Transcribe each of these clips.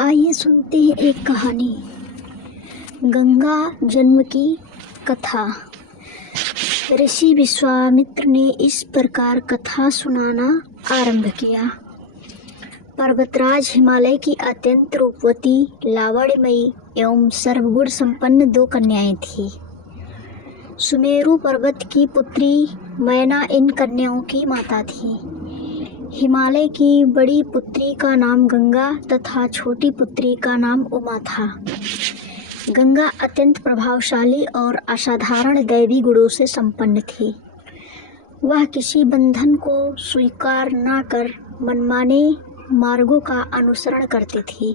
आइए सुनते हैं एक कहानी, गंगा जन्म की कथा। ऋषि विश्वामित्र ने इस प्रकार कथा सुनाना आरंभ किया। पर्वतराज हिमालय की अत्यंत रूपवती, लावण्यमयी एवं सर्वगुण संपन्न 2 कन्याएं थीं। सुमेरु पर्वत की पुत्री मैना इन कन्याओं की माता थी। हिमालय की बड़ी पुत्री का नाम गंगा तथा छोटी पुत्री का नाम उमा था। गंगा अत्यंत प्रभावशाली और असाधारण दैवी गुणों से संपन्न थी। वह किसी बंधन को स्वीकार न कर मनमाने मार्गों का अनुसरण करती थी।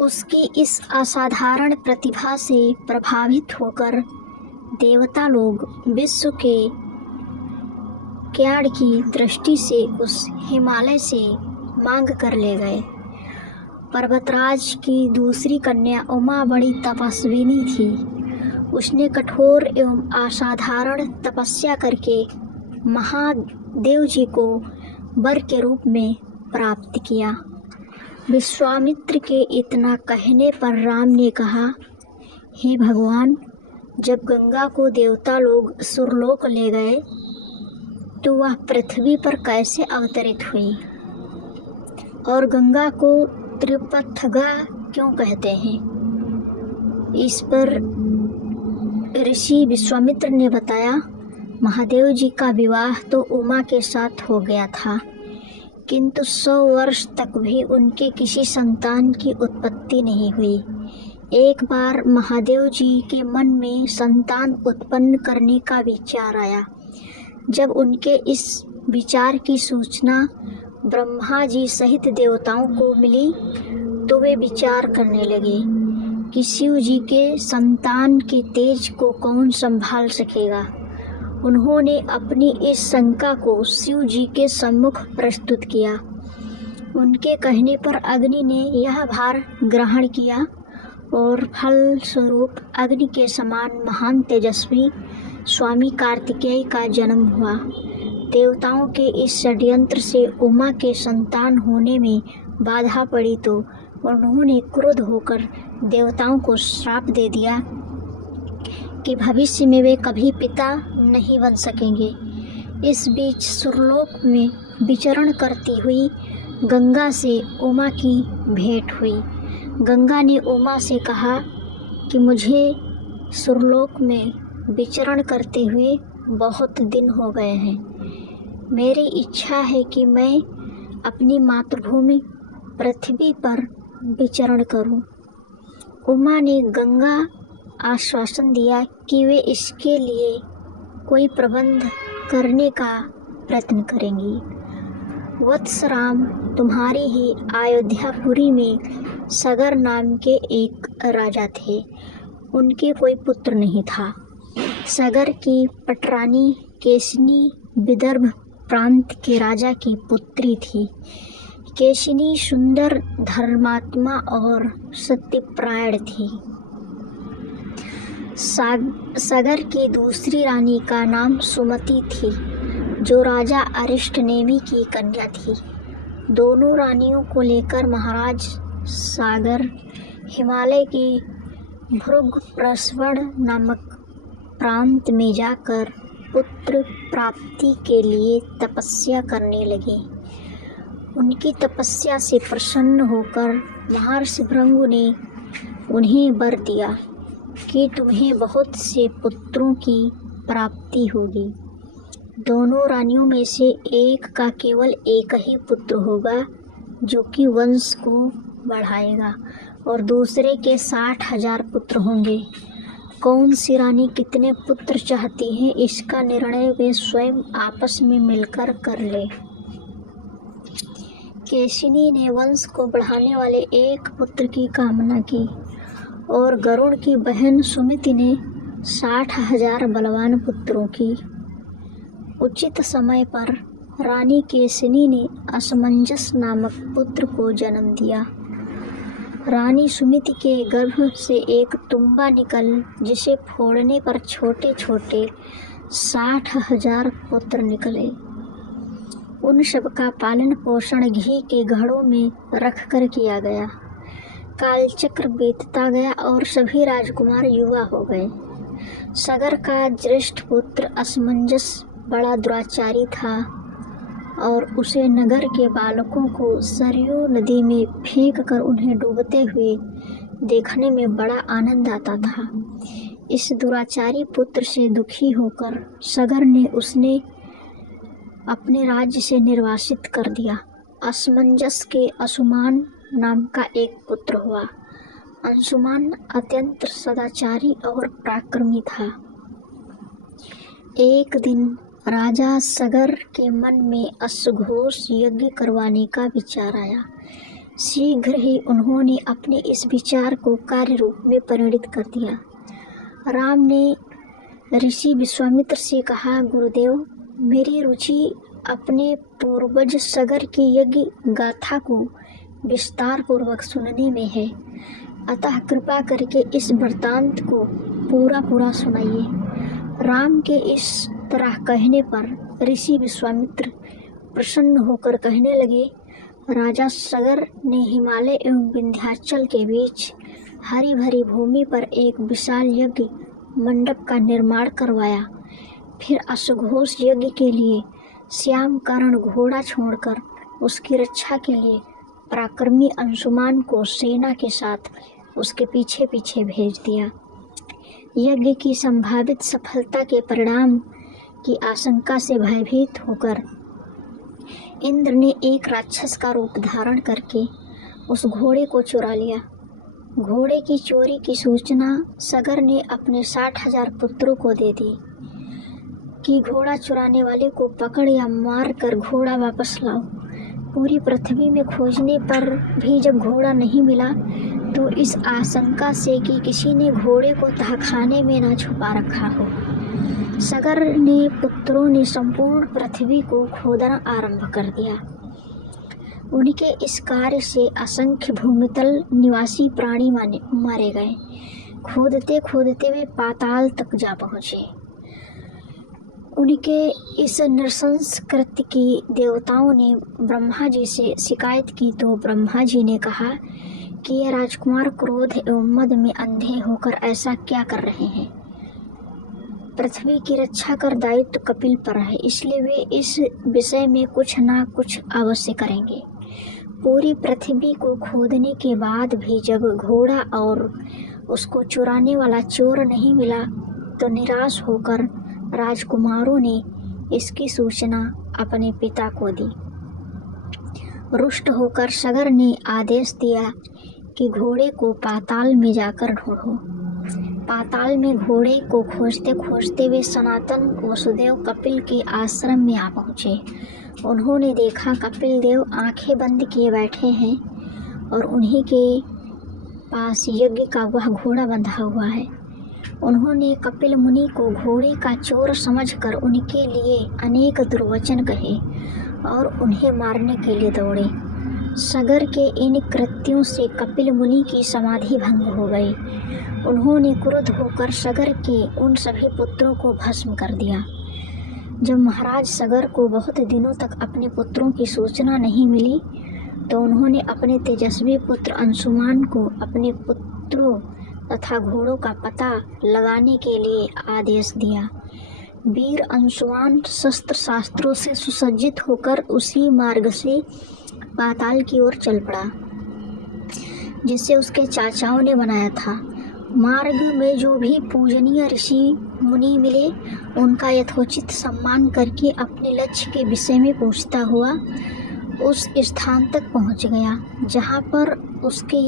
उसकी इस असाधारण प्रतिभा से प्रभावित होकर देवता लोग विश्व के कल्याण की दृष्टि से उस हिमालय से मांग कर ले गए। पर्वतराज की दूसरी कन्या उमा बड़ी तपस्विनी थी। उसने कठोर एवं असाधारण तपस्या करके महादेव जी को वर के रूप में प्राप्त किया। विश्वामित्र के इतना कहने पर राम ने कहा, हे भगवान, जब गंगा को देवता लोग सुरलोक ले गए तो वह पृथ्वी पर कैसे अवतरित हुई, और गंगा को त्रिपथगा क्यों कहते हैं? इस पर ऋषि विश्वामित्र ने बताया, महादेव जी का विवाह तो उमा के साथ हो गया था, किंतु 100 वर्ष तक भी उनके किसी संतान की उत्पत्ति नहीं हुई। एक बार महादेव जी के मन में संतान उत्पन्न करने का विचार आया। जब उनके इस विचार की सूचना ब्रह्मा जी सहित देवताओं को मिली तो वे विचार करने लगे कि शिव जी के संतान के तेज को कौन संभाल सकेगा। उन्होंने अपनी इस शंका को शिव जी के सम्मुख प्रस्तुत किया। उनके कहने पर अग्नि ने यह भार ग्रहण किया और फलस्वरूप अग्नि के समान महान तेजस्वी स्वामी कार्तिकेय का जन्म हुआ। देवताओं के इस षड्यंत्र से उमा के संतान होने में बाधा पड़ी तो उन्होंने क्रुद्ध होकर देवताओं को श्राप दे दिया कि भविष्य में वे कभी पिता नहीं बन सकेंगे। इस बीच सुरलोक में विचरण करती हुई गंगा से उमा की भेंट हुई। गंगा ने उमा से कहा कि मुझे सुरलोक में विचरण करते हुए बहुत दिन हो गए हैं। मेरी इच्छा है कि मैं अपनी मातृभूमि पृथ्वी पर विचरण करूं। उमा ने गंगा आश्वासन दिया कि वे इसके लिए कोई प्रबंध करने का प्रयत्न करेंगी। वत्सराम, तुम्हारी ही अयोध्यापुरी में सगर नाम के एक राजा थे। उनके कोई पुत्र नहीं था। सगर की पटरानी केशिनी विदर्भ प्रांत के राजा की पुत्री थी। केशिनी सुंदर, धर्मात्मा और सत्यपरायण थी। सगर की दूसरी रानी का नाम सुमति थी, जो राजा अरिष्टनेमि की कन्या थी। दोनों रानियों को लेकर महाराज सागर हिमालय की भृगुप्रस्रवण नामक प्रांत में जाकर पुत्र प्राप्ति के लिए तपस्या करने लगे। उनकी तपस्या से प्रसन्न होकर महर्षि भृगु ने उन्हें वर दिया कि तुम्हें बहुत से पुत्रों की प्राप्ति होगी। दोनों रानियों में से एक का केवल एक ही पुत्र होगा, जो कि वंश को बढ़ाएगा, और दूसरे के 60,000 पुत्र होंगे। कौन सी रानी कितने पुत्र चाहती है, इसका निर्णय वे स्वयं आपस में मिलकर कर ले। केशिनी ने वंश को बढ़ाने वाले एक पुत्र की कामना की और गरुड़ की बहन सुमिति ने 60,000 बलवान पुत्रों की। उचित समय पर रानी केशिनी ने असमंजस नामक पुत्र को जन्म दिया। रानी सुमिति के गर्भ से एक तुम्बा निकल, जिसे फोड़ने पर छोटे छोटे 60,000 पुत्र निकले। उन सब का पालन पोषण घी के घड़ों में रख कर किया गया। कालचक्र बीतता गया और सभी राजकुमार युवा हो गए। सगर का ज्येष्ठ पुत्र असमंजस बड़ा दुराचारी था और उसे नगर के बालकों को सरयू नदी में फेंक कर उन्हें डूबते हुए देखने में बड़ा आनंद आता था। इस दुराचारी पुत्र से दुखी होकर सगर ने उसने अपने राज्य से निर्वासित कर दिया। असमंजस के अंशुमान नाम का एक पुत्र हुआ। अंशुमान अत्यंत सदाचारी और पराक्रमी था। एक दिन राजा सगर के मन में अश्वघोष यज्ञ करवाने का विचार आया। शीघ्र ही उन्होंने अपने इस विचार को कार्य रूप में परिणित कर दिया। राम ने ऋषि विश्वामित्र से कहा, गुरुदेव, मेरी रुचि अपने पूर्वज सगर की यज्ञ गाथा को विस्तार पूर्वक सुनने में है, अतः कृपा करके इस वृत्तांत को पूरा सुनाइए। राम के इस तरह कहने पर ऋषि विश्वामित्र प्रसन्न होकर कहने लगे, राजा सगर ने हिमालय एवं विंध्याचल के बीच हरी भरी भूमि पर एक विशाल यज्ञ मंडप का निर्माण करवाया। फिर अश्वघोष यज्ञ के लिए श्याम कर्ण घोड़ा छोड़कर उसकी रक्षा के लिए पराक्रमी अंशुमान को सेना के साथ उसके पीछे पीछे भेज दिया। यज्ञ की संभावित सफलता के परिणाम की आशंका से भयभीत होकर इंद्र ने एक राक्षस का रूप धारण करके उस घोड़े को चुरा लिया। घोड़े की चोरी की सूचना सगर ने अपने 60,000 पुत्रों को दे दी कि घोड़ा चुराने वाले को पकड़ या मार कर घोड़ा वापस लाओ। पूरी पृथ्वी में खोजने पर भी जब घोड़ा नहीं मिला तो इस आशंका से कि किसी ने घोड़े को तहखाने में न छुपा रखा हो, सगर ने पुत्रों ने संपूर्ण पृथ्वी को खोदना आरंभ कर दिया। उनके इस कार्य से असंख्य भूमितल निवासी प्राणी मारे गए। खोदते खोदते वे पाताल तक जा पहुँचे। उनके इस नृशंस कृत्य की देवताओं ने ब्रह्मा जी से शिकायत की तो ब्रह्मा जी ने कहा कि यह राजकुमार क्रोध एवं मद में अंधे होकर ऐसा क्या कर रहे हैं। पृथ्वी की रक्षा कर दायित्व कपिल पर है, इसलिए वे इस विषय में कुछ ना कुछ अवश्य करेंगे। पूरी पृथ्वी को खोदने के बाद भी जब घोड़ा और उसको चुराने वाला चोर नहीं मिला तो निराश होकर राजकुमारों ने इसकी सूचना अपने पिता को दी। रुष्ट होकर सगर ने आदेश दिया कि घोड़े को पाताल में जाकर ढूंढो। पाताल में घोड़े को खोजते खोजते वे सनातन वसुदेव कपिल के आश्रम में आ पहुँचे। उन्होंने देखा कपिल देव आंखें बंद किए बैठे हैं और उन्हीं के पास यज्ञ का वह घोड़ा बंधा हुआ है। उन्होंने कपिल मुनि को घोड़े का चोर समझकर उनके लिए अनेक दुर्वचन कहे और उन्हें मारने के लिए दौड़े। सगर के इन कृत्यों से कपिल मुनि की समाधि भंग हो गई। उन्होंने क्रुद्ध होकर सगर के उन सभी पुत्रों को भस्म कर दिया। जब महाराज सगर को बहुत दिनों तक अपने पुत्रों की सूचना नहीं मिली तो उन्होंने अपने तेजस्वी पुत्र अंशुमान को अपने पुत्रों तथा घोड़ों का पता लगाने के लिए आदेश दिया। वीर अंशुमान शस्त्र शास्त्रों से सुसज्जित होकर उसी मार्ग से पाताल की ओर चल पड़ा जिसे उसके चाचाओं ने बनाया था। मार्ग में जो भी पूजनीय ऋषि मुनि मिले उनका यथोचित सम्मान करके अपने लक्ष्य के विषय में पूछता हुआ उस स्थान तक पहुंच गया जहां पर उसके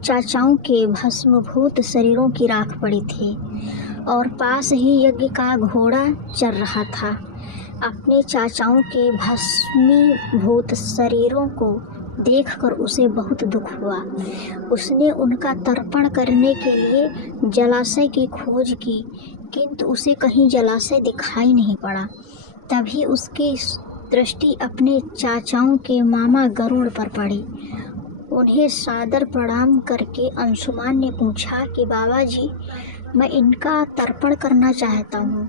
चाचाओं के भस्मभूत शरीरों की राख पड़ी थी और पास ही यज्ञ का घोड़ा चल रहा था। अपने चाचाओं के भस्मीभूत शरीरों को देखकर उसे बहुत दुख हुआ। उसने उनका तर्पण करने के लिए जलाशय की खोज की किंतु उसे कहीं जलाशय दिखाई नहीं पड़ा। तभी उसकी दृष्टि अपने चाचाओं के मामा गरुड़ पर पड़ी। उन्हें सादर प्रणाम करके अंशुमान ने पूछा कि बाबा जी, मैं इनका तर्पण करना चाहता हूँ,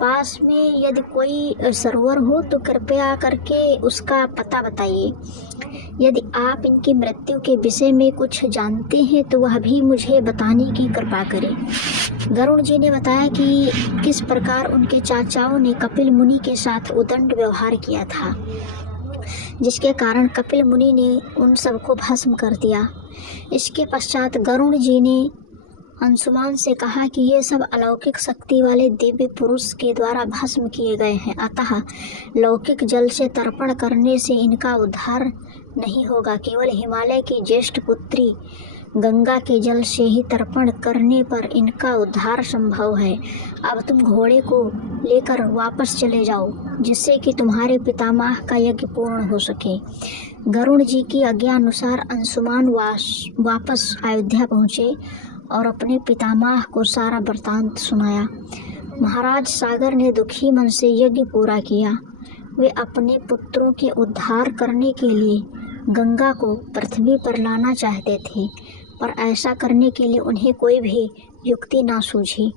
पास में यदि कोई सरोवर हो तो कृपया करके उसका पता बताइए। यदि आप इनकी मृत्यु के विषय में कुछ जानते हैं तो वह भी मुझे बताने की कृपा करें। गरुड़ जी ने बताया कि किस प्रकार उनके चाचाओं ने कपिल मुनि के साथ उदंड व्यवहार किया था, जिसके कारण कपिल मुनि ने उन सबको भस्म कर दिया। इसके पश्चात गरुड़ जी ने अंशुमान से कहा कि ये सब अलौकिक शक्ति वाले दिव्य पुरुष के द्वारा भस्म किए गए हैं, अतः लौकिक जल से तर्पण करने से इनका उद्धार नहीं होगा। केवल हिमालय की ज्येष्ठ पुत्री गंगा के जल से ही तर्पण करने पर इनका उद्धार संभव है। अब तुम घोड़े को लेकर वापस चले जाओ, जिससे कि तुम्हारे पितामह का यज्ञ पूर्ण हो सके। गरुड़ जी की आज्ञा अनुसार अंशुमान वापस अयोध्या पहुँचे और अपने पितामह को सारा वृत्तांत सुनाया। महाराज सागर ने दुखी मन से यज्ञ पूरा किया। वे अपने पुत्रों के उद्धार करने के लिए गंगा को पृथ्वी पर लाना चाहते थे, पर ऐसा करने के लिए उन्हें कोई भी युक्ति ना सूझी।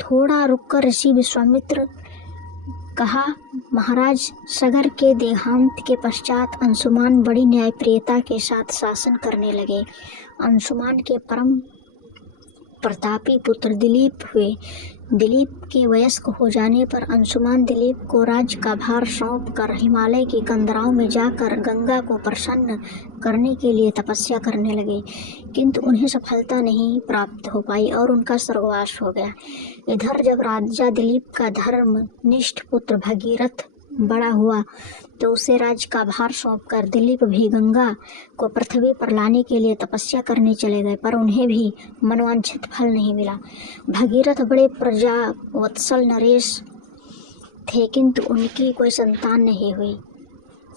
थोड़ा रुककर ऋषि विश्वामित्र कहा, महाराज सागर के देहांत के पश्चात अंशुमान बड़ी न्यायप्रियता के साथ शासन करने लगे। अंशुमान के परम प्रतापी पुत्र दिलीप हुए। दिलीप के वयस्क हो जाने पर अंशुमान दिलीप को राज्य का भार सौंप कर हिमालय की कंदराओं में जाकर गंगा को प्रसन्न करने के लिए तपस्या करने लगे, किंतु उन्हें सफलता नहीं प्राप्त हो पाई और उनका स्वर्गवास हो गया। इधर जब राजा दिलीप का धर्मनिष्ठ पुत्र भगीरथ बड़ा हुआ तो उसे राज्य का भार सौंपकर दिलीप भी गंगा को पृथ्वी पर लाने के लिए तपस्या करने चले गए, पर उन्हें भी मनोवांछित फल नहीं मिला। भगीरथ बड़े प्रजावत्सल नरेश थे, किंतु उनकी कोई संतान नहीं हुई।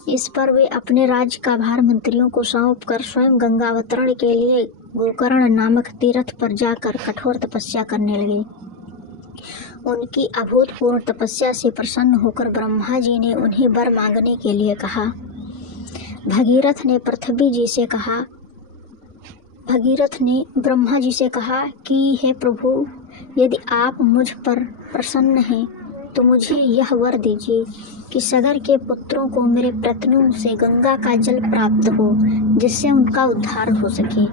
इस पर वे अपने राज्य का भार मंत्रियों को सौंप कर स्वयं गंगावतरण के लिए गोकर्ण नामक तीर्थ पर जाकर कठोर तपस्या करने लगे। उनकी अभूतपूर्व तपस्या से प्रसन्न होकर ब्रह्मा जी ने उन्हें वर मांगने के लिए कहा। भगीरथ ने ब्रह्मा जी से कहा कि हे प्रभु, यदि आप मुझ पर प्रसन्न हैं तो मुझे यह वर दीजिए कि सागर के पुत्रों को मेरे प्रयत्नों से गंगा का जल प्राप्त हो, जिससे उनका उद्धार हो सके।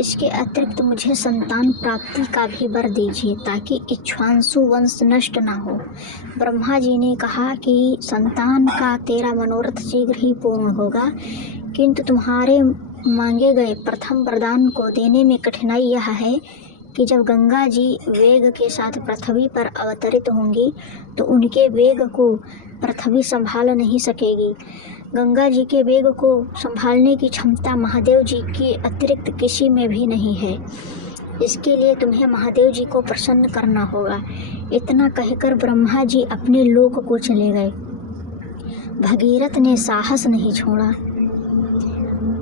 इसके अतिरिक्त मुझे संतान प्राप्ति का भी वर दीजिए, ताकि इक्ष्वाकु वंश नष्ट न हो। ब्रह्मा जी ने कहा कि संतान का तेरा मनोरथ शीघ्र ही पूर्ण होगा, किंतु तुम्हारे मांगे गए प्रथम वरदान को देने में कठिनाई यह है कि जब गंगा जी वेग के साथ पृथ्वी पर अवतरित होंगी तो उनके वेग को पृथ्वी संभाल नहीं सकेगी। गंगा जी के वेग को संभालने की क्षमता महादेव जी के अतिरिक्त किसी में भी नहीं है। इसके लिए तुम्हें महादेव जी को प्रसन्न करना होगा। इतना कहकर ब्रह्मा जी अपने लोक को चले गए। भगीरथ ने साहस नहीं छोड़ा।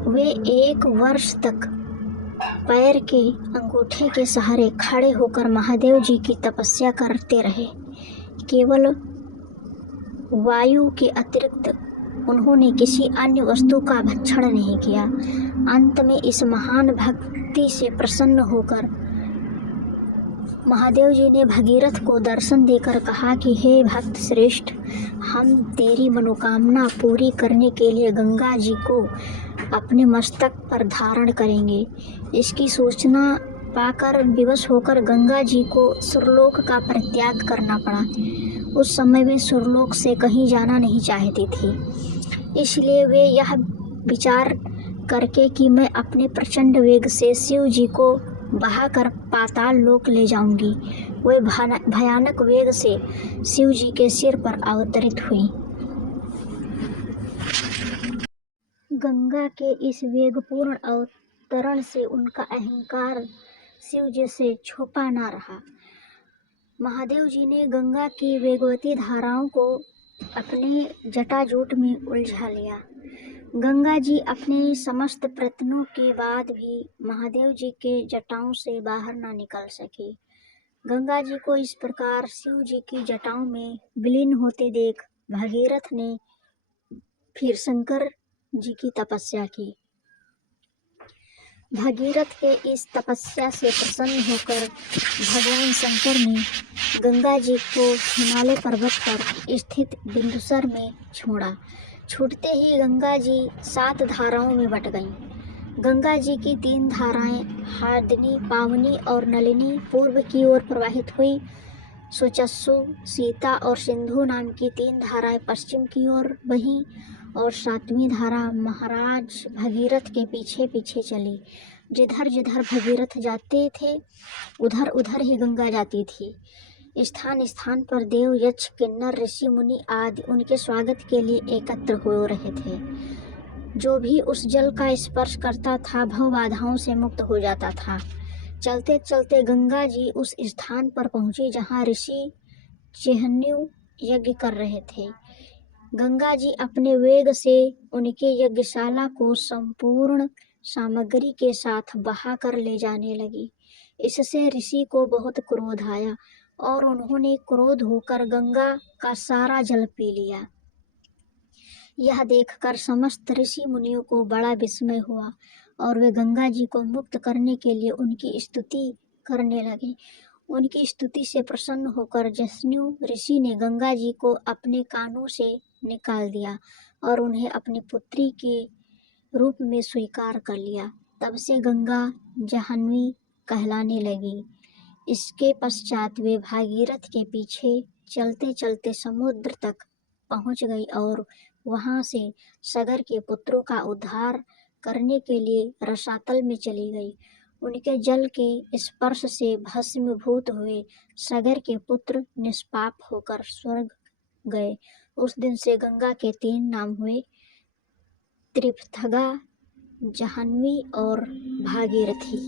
वे 1 वर्ष तक पैर के अंगूठे के सहारे खड़े होकर महादेव जी की तपस्या करते रहे। केवल वायु के अतिरिक्त उन्होंने किसी अन्य वस्तु का भक्षण नहीं किया। अंत में इस महान भक्ति से प्रसन्न होकर महादेव जी ने भगीरथ को दर्शन देकर कहा कि हे भक्त श्रेष्ठ, हम तेरी मनोकामना पूरी करने के लिए गंगा जी को अपने मस्तक पर धारण करेंगे। इसकी सूचना पाकर विवश होकर गंगा जी को सुरलोक का परित्याग करना पड़ा। उस समय वे सुरलोक से कहीं जाना नहीं चाहती थी, इसलिए वे यह विचार करके कि मैं अपने प्रचंड वेग से शिव जी को बहाकर पाताल लोक ले जाऊंगी, वे भयानक वेग से शिव जी के सिर पर अवतरित हुई। गंगा के इस वेगपूर्ण अवतरण से उनका अहंकार शिव जी से छुपा न रहा। महादेव जी ने गंगा की वेगवती धाराओं को अपने जटाजूट में उलझा लिया। गंगा जी अपने समस्त प्रयत्नों के बाद भी महादेव जी के जटाओं से बाहर न निकल सकी। गंगा जी को इस प्रकार शिव जी की जटाओं में विलीन होते देख भगीरथ ने फिर शंकर जी की तपस्या की। भगीरथ के इस तपस्या से प्रसन्न होकर भगवान शंकर ने गंगा जी को हिमालय पर्वत पर स्थित बिंदुसर में छोड़ा। छूटते ही गंगा जी 7 धाराओं में बट गईं। गंगा जी की 3 धाराएं हार्दिनी, पावनी और नलिनी पूर्व की ओर प्रवाहित हुई। सुचस्सु, सीता और सिंधु नाम की 3 धाराएं पश्चिम की ओर बहीं और 7वीं धारा महाराज भगीरथ के पीछे पीछे चली। जिधर जिधर भगीरथ जाते थे उधर उधर ही गंगा जाती थी। स्थान स्थान पर देव, यक्ष, किन्नर, ऋषि, मुनि आदि उनके स्वागत के लिए एकत्र हो रहे थे। जो भी उस जल का स्पर्श करता था भव बाधाओं से मुक्त हो जाता था। चलते चलते गंगा जी उस स्थान पर पहुंची जहां ऋषि चिहन्यु यज्ञ कर रहे थे। गंगा जी अपने वेग से उनके यज्ञशाला को संपूर्ण सामग्री के साथ बहा कर ले जाने लगी। इससे ऋषि को बहुत क्रोध आया और उन्होंने क्रोध होकर गंगा का सारा जल पी लिया। यह देखकर समस्त ऋषि मुनियों को बड़ा विस्मय हुआ और वे गंगा जी को मुक्त करने के लिए उनकी स्तुति करने लगे। उनकी स्तुति से प्रसन्न होकर जसन्यु ऋषि ने गंगा जी को अपने कानों से निकाल दिया और उन्हें अपनी पुत्री के रूप में स्वीकार कर लिया। तब से गंगा जाह्नवी कहलाने लगी। इसके पश्चात वे भागीरथ के पीछे चलते चलते समुद्र तक पहुंच गई और वहां से सगर के पुत्रों का उद्धार करने के लिए रसातल में चली गई। उनके जल के स्पर्श से भस्मीभूत हुए सगर के पुत्र निष्पाप होकर स्वर्ग गए। उस दिन से गंगा के 3 नाम हुए, त्रिपथगा, जाह्नवी और भागीरथी।